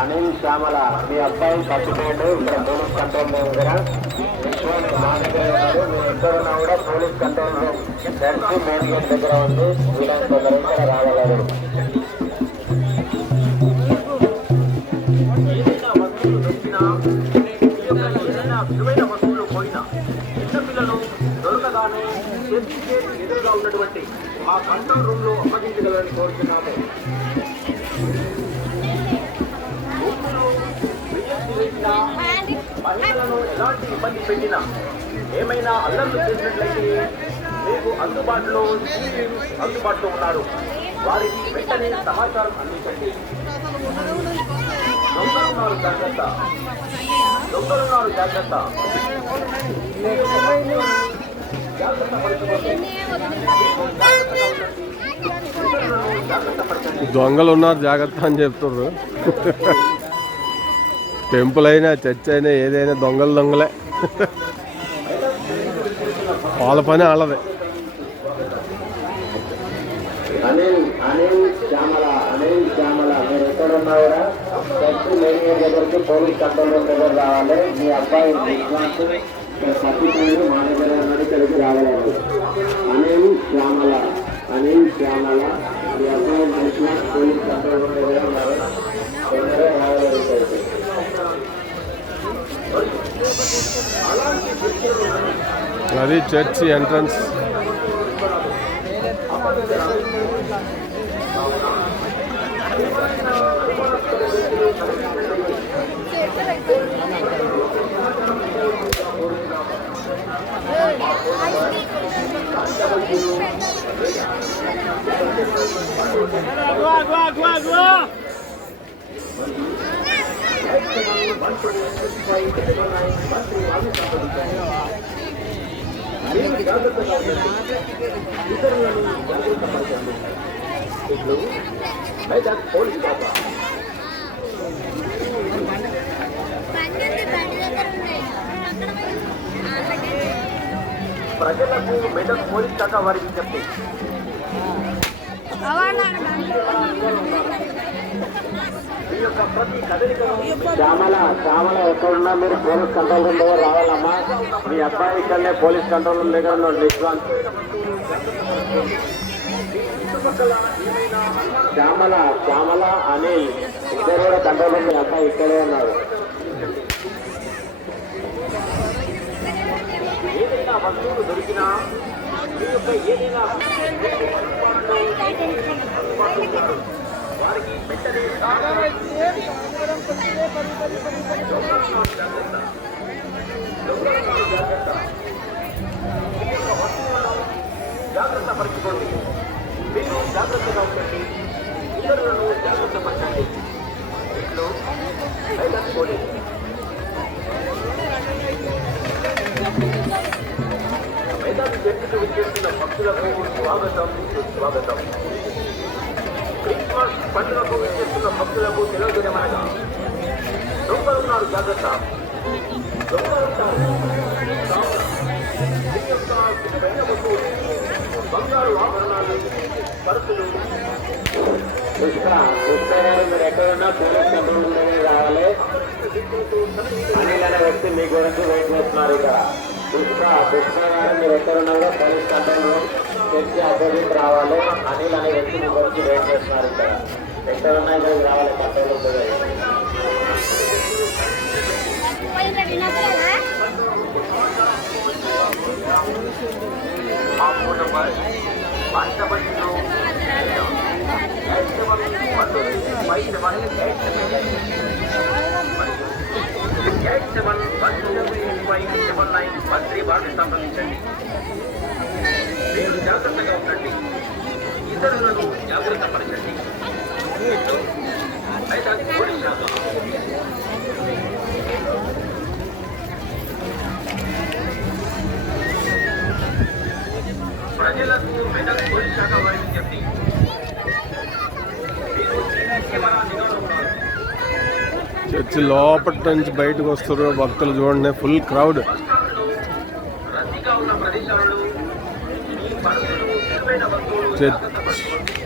అనిల్ శ్యామల మీ అబ్బాయి చచ్చిపోయాడు. ఇక్కడ పోలీస్ కంట్రోల్ రూమ్ దగ్గర యశ్వంత్ మా దగ్గర ఉన్నారు. మీరు ఎక్కడున్నా కూడా పోలీస్ కంట్రోల్ రూమ్ తెలిసి మెయిన్ గేట్ దగ్గర ఉంది. వీళ్ళని తొందరగా రాగలరు. విలువైన వస్తువులు పోయినా చిన్నపిల్లలు దొరకగానే ఎదురుగా ఉన్నటువంటి మా కంట్రోల్ రూమ్ లో అప్పగించగలని కోరుతున్నాము. మహిళలను ఎలాంటి ఇబ్బంది పెట్టినా ఏమైనా అల్లర్లు చేసినట్లయితే మీకు అందుబాటులో ఉన్నారు. వారికి వెంటనే సమాచారం అందించండి. దొంగలున్నారు జాగ్రత్త. దొంగలు ఉన్నారు జాగ్రత్త అని చెప్తున్నారు. టెంపుల్ అయినా చర్చ్ అయినా ఏదైనా దొంగలే. వాళ్ళ పని వాళ్ళదే. అనిల్ శ్యామల మీరు ఎక్కడ ఉన్నారా? చర్చ్ మెయిన్ గేట్ దగ్గరికి పోలీస్ కంట్రోల్ రూమ్ దగ్గర రావాలి. మీ అబ్బాయి విశ్వాస్ సత్యపల్లి మా దగ్గర ఉన్నది ఇక్కడికి రాగలరు. అనిల్ శ్యామల మీ అబ్బాయి విశ్వాస్ పోలీస్ కంట్రోల్ రూమ్ దగ్గర ఉన్నారు. రాగలరు. అది చర్చ్ ఎంట్రన్స్. ప్రజలకు మెదక్ పోలీస్ శాఖ వారికి చెప్పి శ్యామల ఎక్కడున్నా మీరు పోలీస్ కంట్రోల్ రూమ్ దగ్గర రావాలమ్మా. మీ అబ్బాయి ఇక్కడనే పోలీస్ కంట్రోల్ రూమ్ దగ్గర ఉన్నాడు. విశ్వాంత్ శ్యామల అనిల్ ఇద్దరు కూడా కంట్రోల్ రూమ్. మీ అబ్బాయి ఇక్కడే ఉన్నారు. ఏదైనా వస్తువులు దొరికినా మీ యొక్క ఏదైనా వారికి వెంటనే జాగ్రత్త పరచుకోండి. మీరు జాగ్రత్తగా ఉండండి. ఇతరులను జాగ్రత్త పరచండి. ఇంట్లో భయపడుకోండి. మేధావి చర్చకు విచ్చేస్తున్న భక్తులకు స్వాగతం. క్రిస్మస్ పండుగకు విచ్చేస్తున్న భక్తులకు తెలియజేయమనగా దొంగలున్నారు జాగ్రత్త. బంగారు ఆభరణాలు, ఖర్చులు. మీరు ఎక్కడున్నా పోలీస్ కంట్రోల్ రూమ్ రావాలి. అనిల్ అనే వ్యక్తి మీ గురించి వెయిట్ చేస్తున్నారు. ఇక్కడ పుష్ప గారు మీరు ఎక్కడున్నా కూడా police control room church opposite రావాలి. అనిల్ అనే వ్యక్తి మీ గురించి వెయిట్ చేస్తున్నారు. ఇక్కడ ఎక్కడున్నా ఇక్కడికి రావాలి కంట్రోల్ రూమ్ దగ్గర. మంత్రి వారిని సంప్రదించండి. మీరు జాగ్రత్తగా ఉండండి. ఇతరులను జాగ్రత్త పరచండి. ప్రజలకు మెదక్ పోలీస్ శాఖ వారికి చెప్పి మీరు కెమెరా నిఘాలో ఉన్నారు. చర్చి లోపటి నుంచి బయటకు వస్తారు భక్తులు. చూడండి, ఫుల్ క్రౌడ్. చర్చ్